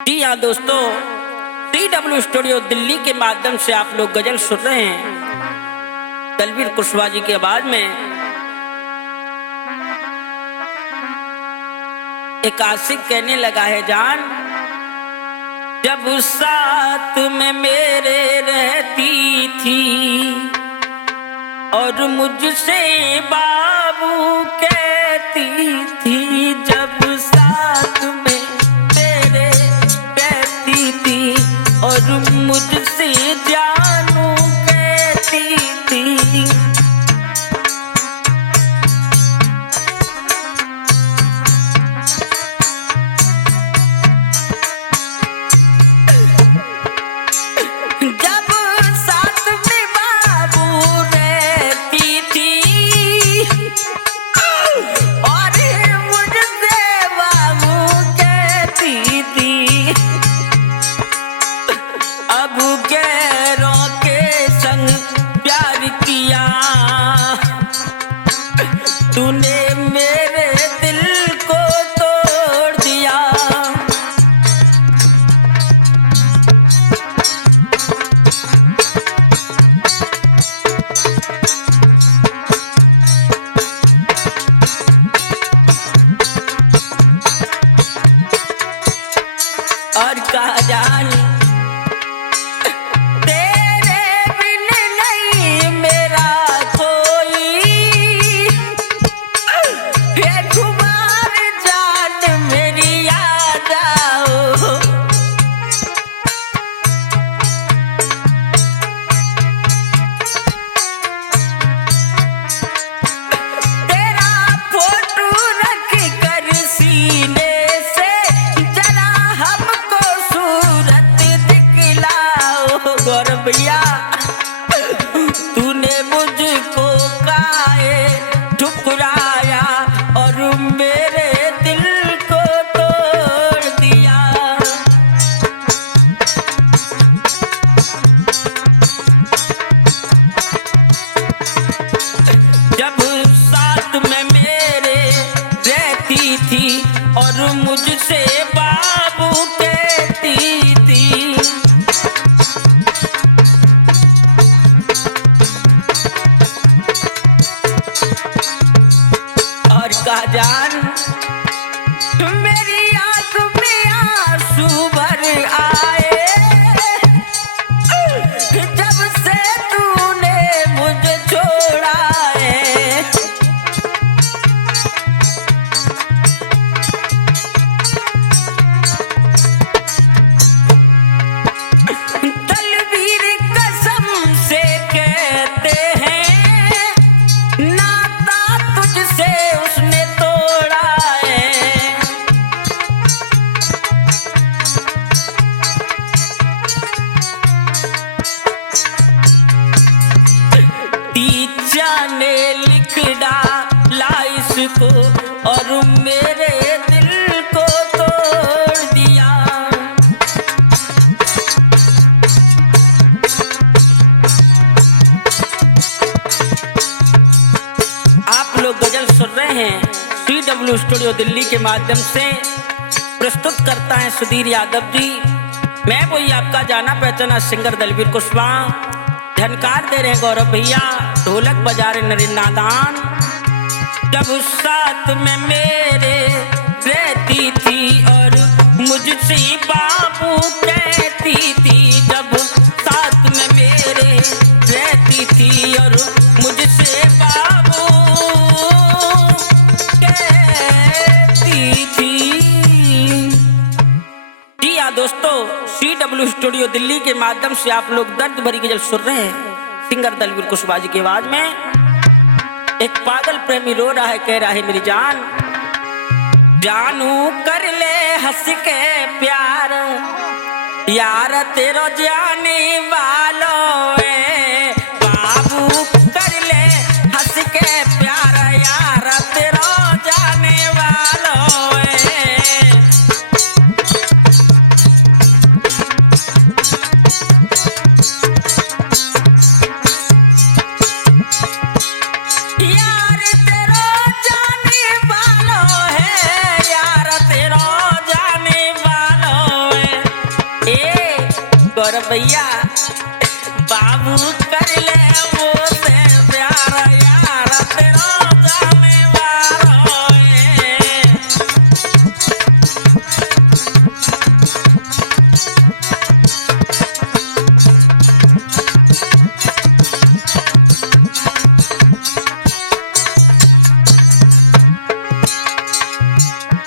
जी हाँ दोस्तों, TW studio Delhi के माध्यम से आप लोग गजल सुन रहे हैं दलवीर कुशवाहा जी की आवाज में। एक आशिक कहने लगा है जान, जब साथ में मेरे रहती थी और मुझसे बाबू कहती थी, जब साथ में मेरे रहती थी और मुझसे जानू कहती थी। जब साथ में बाबू रहती थी और मुझसे बाबू कहती थी, अब गैरों के संग प्यार किया तूने मेरे दिल को तोड़ दिया। और कहा जान तेरे बिन नहीं मेरा कोई, हे खुमार जान मेरी याद आओ। तेरा फोटो रख कर सीने से जरा हमको सूरत दिखलाओ। गौरव भैया तूने मुझको काहे ठुकराया और मेरे दिल को तोड़ दिया। जब साथ में मेरे रहती थी और मुझसे बाबू कहती थी, और कहा जान मेरी आंख में आंसू भर आए, जब से तूने मुझे छोड़ा है। दलवीर कसम से कहते हैं नाता तुझसे उसने तोड़ा है। टीचा ने लिख डाला इसको और मेरे दिल को तोड़ दिया। आप लोग गजल सुन रहे हैं TW स्टूडियो दिल्ली के माध्यम से। प्रस्तुत करता है सुधीर यादव जी। मैं वही आपका जाना पहचाना सिंगर दलवीर कुशवाहा। झनकार दे रहे हैं गौरव भैया, ढोलक बजा रहे नरेंद्र नादान। जब साथ में मेरे रहती थी और मुझसे बाबू कहती थी, जब साथ में मेरे रहती थी और मुझसे बाबू कहती थी। जी हाँ दोस्तों, TW स्टूडियो दिल्ली के माध्यम से आप लोग दर्द भरी गजल सुन रहे हैं सिंगर दलवीर कुशवाहा जी की आवाज में। एक पागल प्रेमी रो रहा है, कह रहा है मेरी जान, जानू कर ले हंस के प्यार यार तेरो जाने वालों है। बाबू कर ले हंस के प्यार यार तेरो जाने वालों है। यार तेरो जाने वालों है, यार तेरो जाने वालों है। ए गौरव भैया बाबू कर ले वो से प्यार यार तेरा जाने वालो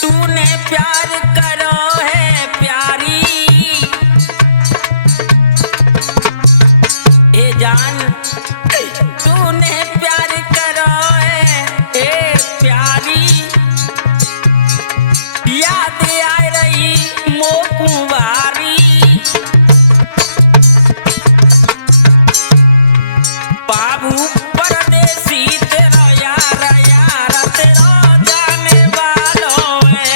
तूने प्यार करो है प्यारी ए जान तूने प्यार करो है ए प्यारी याद आ रही मोकुवारी बाबू परदेसी तेरा यार यार तेरा जाने वालो है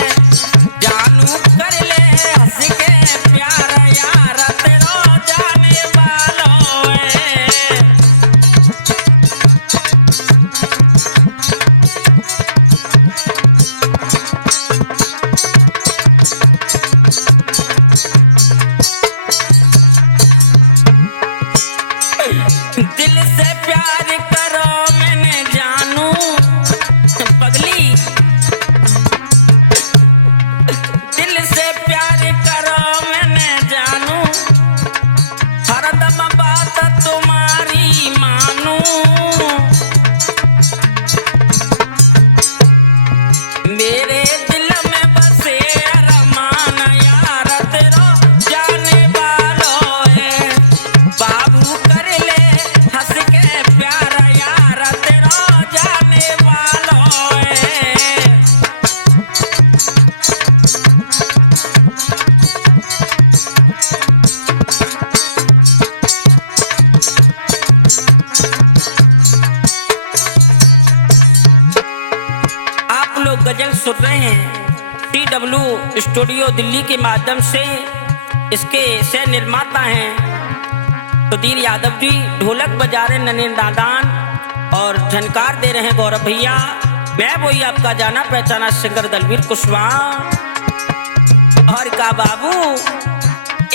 जानू कर ले हंस के प्यार यार तेरा जाने वालो है दिल से प्यार करो मैंने जानू पगली दिल से प्यार करो मैंने जानू हरदम बात तुम्हारी मानू मेरे दिल में बसे अरमान यार तेरा जाने वालो है बाबू कर ले हंस के प्यार यार तेरा जाने वालो है आप लोग गजल सुन रहे हैं TW स्टूडियो दिल्ली के माध्यम से। इसके सह निर्माता हैं सुधीर यादव जी, ढोलक बजा रहे ननील नादान और झनकार दे रहे हैं गौरव भैया। मैं वही आपका जाना पहचाना सिंगर दलवीर कुशवाहा। और का बाबू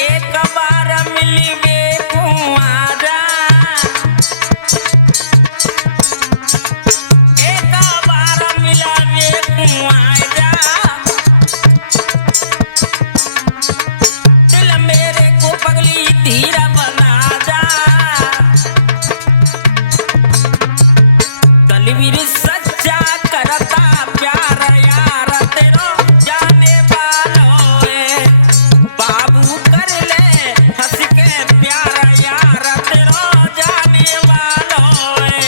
एक बार मिलवे कुआरा एक बार मिलावे कुआरा दिल मेरे को पगली धीरा बना जा दलवीर सच्चा करता प्यार यार तेरा जाने वालो है बाबू कर ले हंस के प्यार यार तेरा जाने वालो है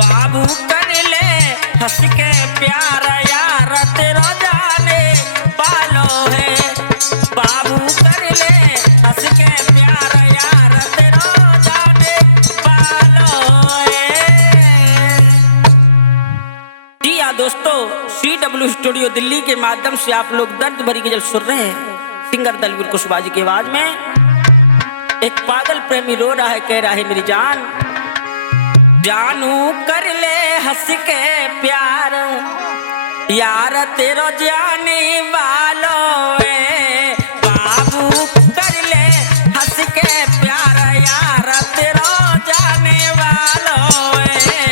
बाबू कर ले हंस के प्यार यार तेरा जाने वालो है बाबू कर ले हंस के प्यार यार तेरा जाने वालो है। जी हाँ दोस्तों, TW स्टूडियो दिल्ली के माध्यम से आप लोग दर्द भरी गजल सुन रहे हैं सिंगर दलवीर कुशवाहा जी की आवाज में। एक पागल प्रेमी रो रहा है, कह रहा है मेरी जान जानू कर ले हंस के प्यार यार तेरो जाने वालो है बाबू कर ले हंस के प्यार यार तेरो जाने वालो है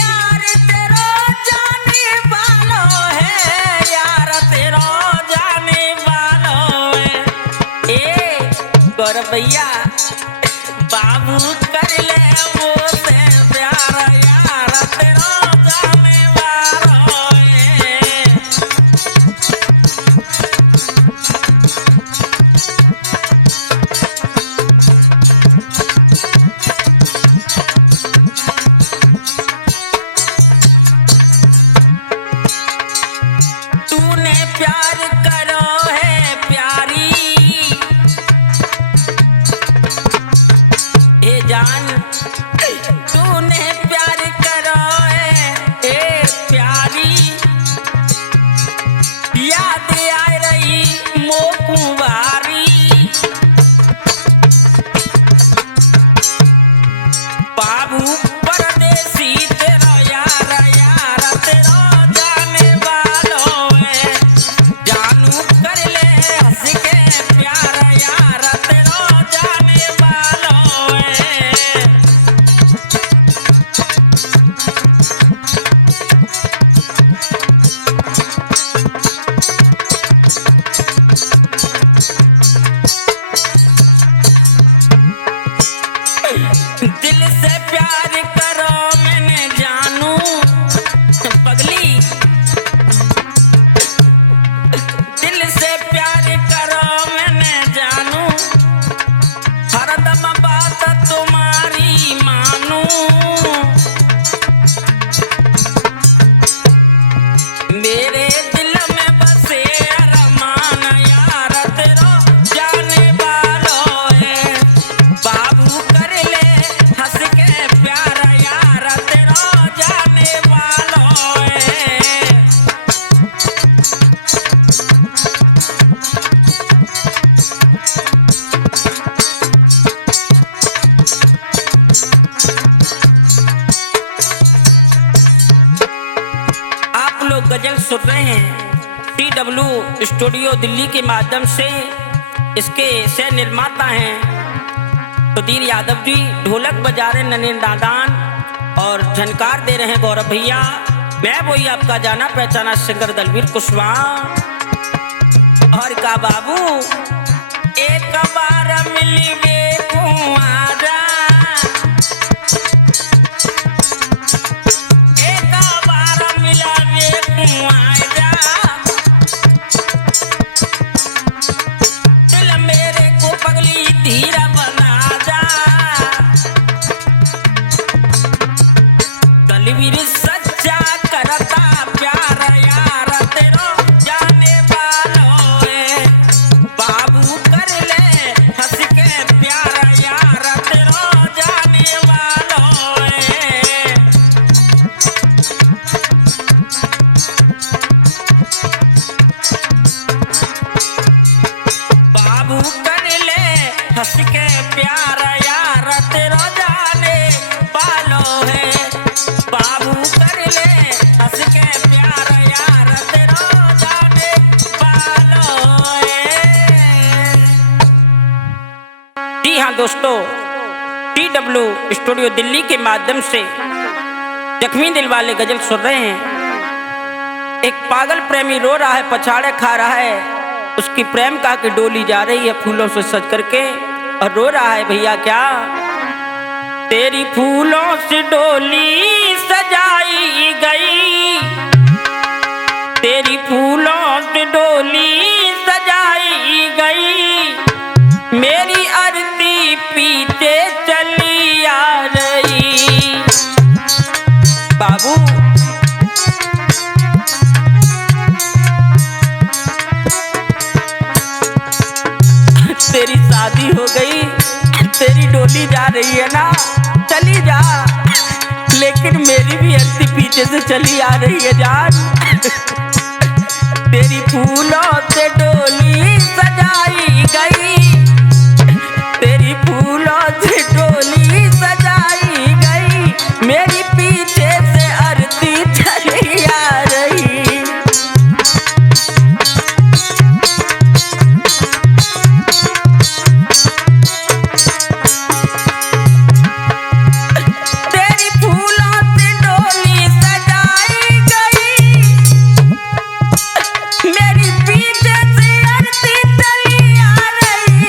यार तेरो जाने वालो है यार तेरो जाने वालो है ए गौरव भैया बाबू कर ले वो से प्यार यार तेरो जाने वालो है तूने प्यार करो है प्यारी ए जान तूने प्यार करो है ए प्यारी याद आ मोकुवारी बाबू परदेसी तेरा यार यार तेरा जाने वालों है जानू कर ले हंस के प्यार यार तेरा जाने वालों है। दिल से प्यार करो मैंने जानू पगली दिल से प्यार करो मैंने जानू हरदम बात तुम्हारी मानू मेरे दिल में बसे अरमान यार तेरा जाने वालों है बाबू कर ले हंस के प्यार यार तेरा जाने वालों है। आप लोग गजल सुन रहे हैं TW स्टूडियो दिल्ली के माध्यम से। इसके सह निर्माता हैं सुधीर यादव जी, ढोलक बजा रहे ननीन दादान और झनकार दे रहे हैं गौरव भैया। मैं वही आपका जाना पहचाना सिंगर दलवीर कुशवाहा। और का बाबू एक बार मिलवे कुआरा एक बार मिलावे कुआरा दिल मेरे को पगली धीरा बना जा दलवीर सच्चा करता प्यार यार तेरा जाने वालों है बाबू कर ले हंस के प्यार यार तेरा जाने वालों है। बाबू कर ले हंस के प्यार यार तेरा जाने वालों है बाबू कर ले हंस के प्यार यार तेरा जाने वालों है। जी हाँ दोस्तों, TW स्टूडियो दिल्ली के माध्यम से जख्मी दिल वाले गजल सुन रहे हैं। एक पागल प्रेमी रो रहा है पछाड़े खा रहा है उसकी प्रेम का की डोली जा रही है फूलों से सज करके और रो रहा है भैया क्या तेरी फूलों से डोली सजाई गई तेरी फूलों से डोली सजाई गई मेरी आरती पीछे चली आ रही बाबू तेरी शादी हो गई तेरी डोली जा रही है ना चली जा लेकिन मेरी भी आरती पीछे से चली आ रही है जान तेरी फूलों से डोली सजाई गई तेरी फूलों से डोली सजाई गई मेरी पीछे से आरती चली आ रही मेरी पीछे से आरती चली आ रही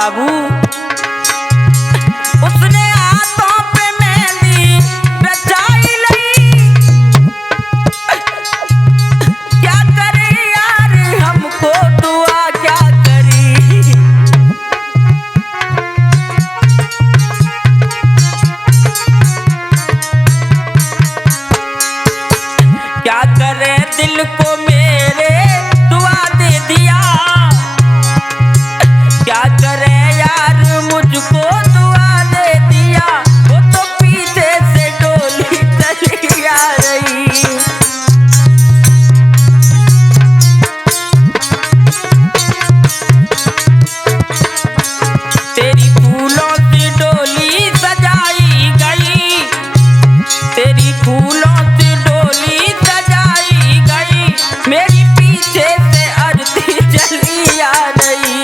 बाबू। उसने हाथों पे मेहंदी रचाई लई, क्या करे यार हमको दुआ क्या करी। क्या करे दिल को मेरे दुआ दे दिया, क्या करे यार मुझको दुआ दे दिया। वो तो पीछे से डोली चली आ रही। तेरी फूलों से डोली सजाई गई, तेरी फूलों से डोली सजाई गई, मेरी पीछे से आरती चली आ रही।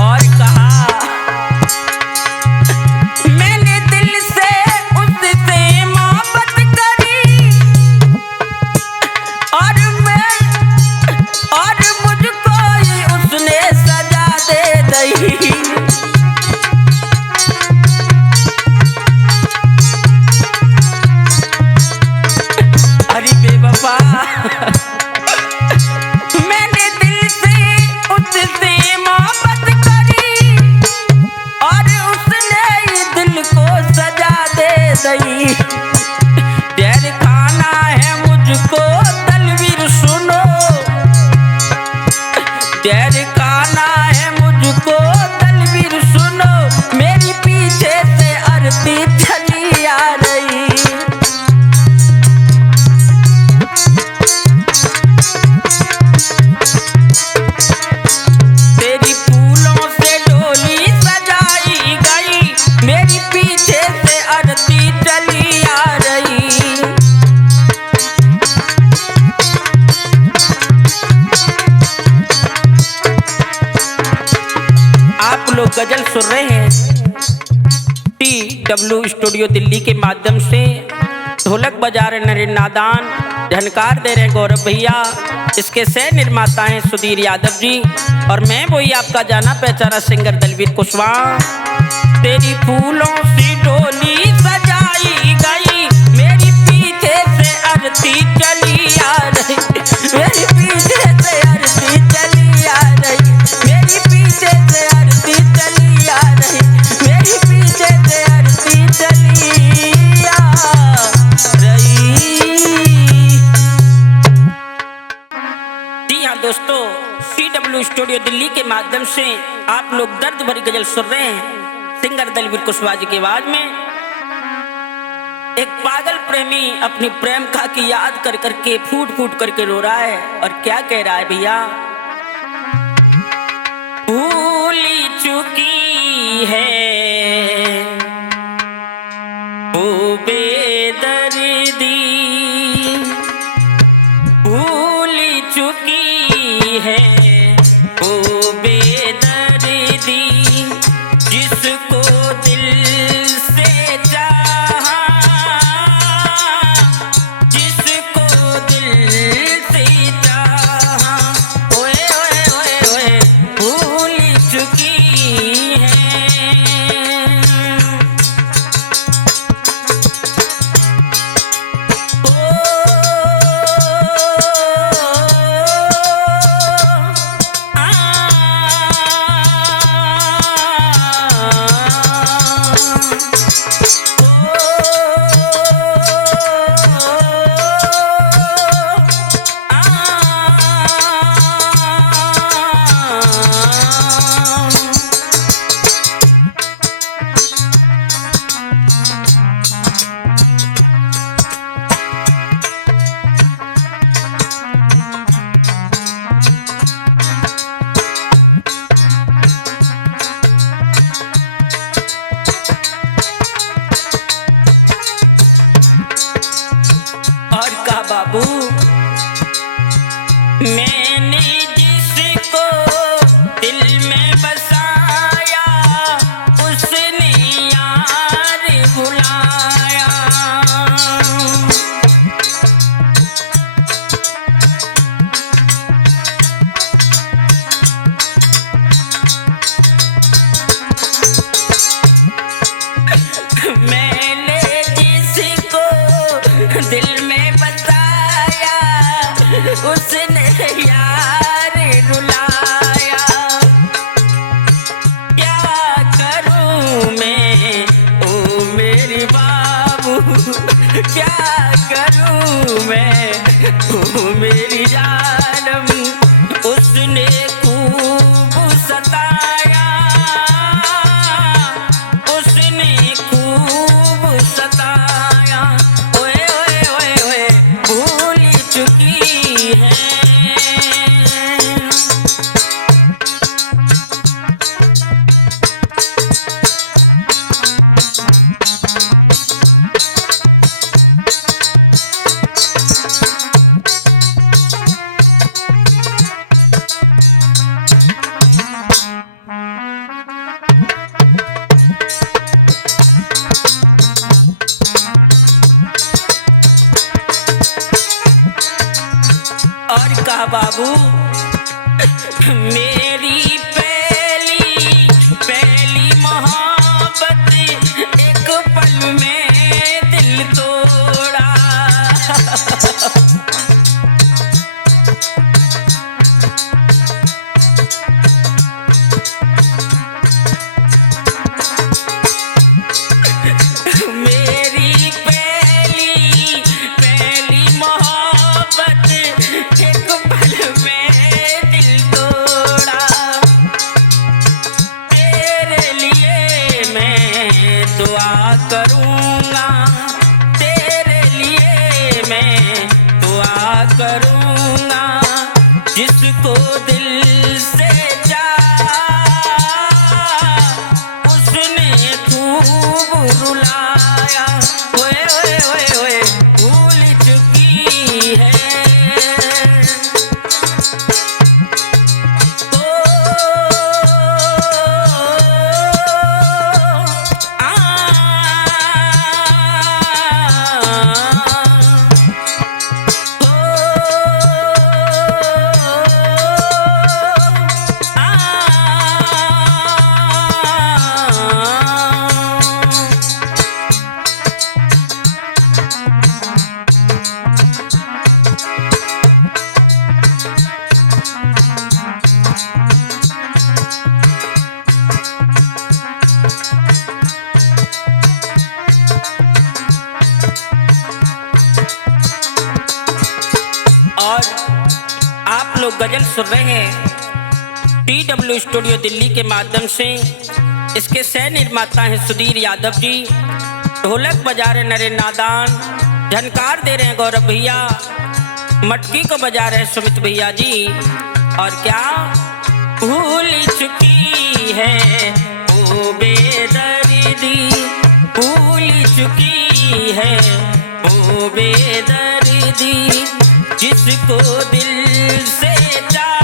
और कहा मैंने दिल से उससे मोहब्बत करी, और मुझको ही उसने सजा दे दी। अरे बेवफा मैंने दिल से उससे मोहब्बत करी, और उसने ही दिल को सजा दे दी। जहर खाना है मुझको तलवीर सुनो, जहर खाना है मुझको तलवीर सुनो, मेरी पीछे से आरती चली आ रही। तेरी फूलों से डोली सजाई गई, मेरी पीछे से आरती चली आ रही। आप लोग गजल सुन रहे हैं TW स्टूडियो दिल्ली के माध्यम से। ढोलक बजा रहे नरेंद्र नादान, झनकार दे रहे गौरव भैया, इसके सह निर्माता हैं सुधीर यादव जी, और मैं वही आपका जाना पहचाना सिंगर दलवीर कुशवाहा। तेरी फूलों से डोली सजाई गई, मेरी पीछे से आरती चली आ रही, मेरी पीछे से आरती चली आ रही, मेरी पीछे से आरती चली आ रही, मेरी पीछे से आरती चली आ रही। जी हाँ दोस्तों, TW स्टूडियो दिल्ली के माध्यम से आप लोग दर्द भरी गजल सुन रहे हैं सिंगर दलवीर कुशवाहा जी की आवाज में। एक पागल प्रेमी अपनी प्रेमिका की याद कर करके फूट फूट करके रो रहा है, और क्या कह रहा है भैया। भूली चुकी है वो बेदर्दी, भूली चुकी है वो बेदर्दी, जिसको दिल से चाहा, जिसको दिल से चाहा, वो उसने यार रुलाया। क्या करूं मैं ओ मेरी बाबू, क्या करूं मैं ओ मेरी जानम, उसने खूब सताया, उसने खूब सताया। ओए ओए ओए ओए भूल चुकी है। और कहा बाबू मेरी पहली पहली मोहब्बत एक पल में दिल तोड़ा। मेरी पहली पहली मोहब्बत एक पल में दिल तोड़ा। तेरे लिए मैं दुआ करूँगा, तेरे लिए मैं दुआ करूँगा, जिसको दिल से चाहा उसने खूब रुलाया। ओए ओए ओए ओए भूल चुकी है। और आप लोग गजल सुन रहे हैं TW स्टूडियो दिल्ली के माध्यम से। इसके सह निर्माता हैं सुधीर यादव जी, ढोलक बजा रहे नरेंद्र नादान, झनकार दे रहे हैं गौरव भैया, मटकी को बजा रहे हैं सुमित भैया जी। और क्या भूल चुकी है ओ बेदर्दी, भूल चुकी है ओ बेदर्दी, जिसको दिल से चाहा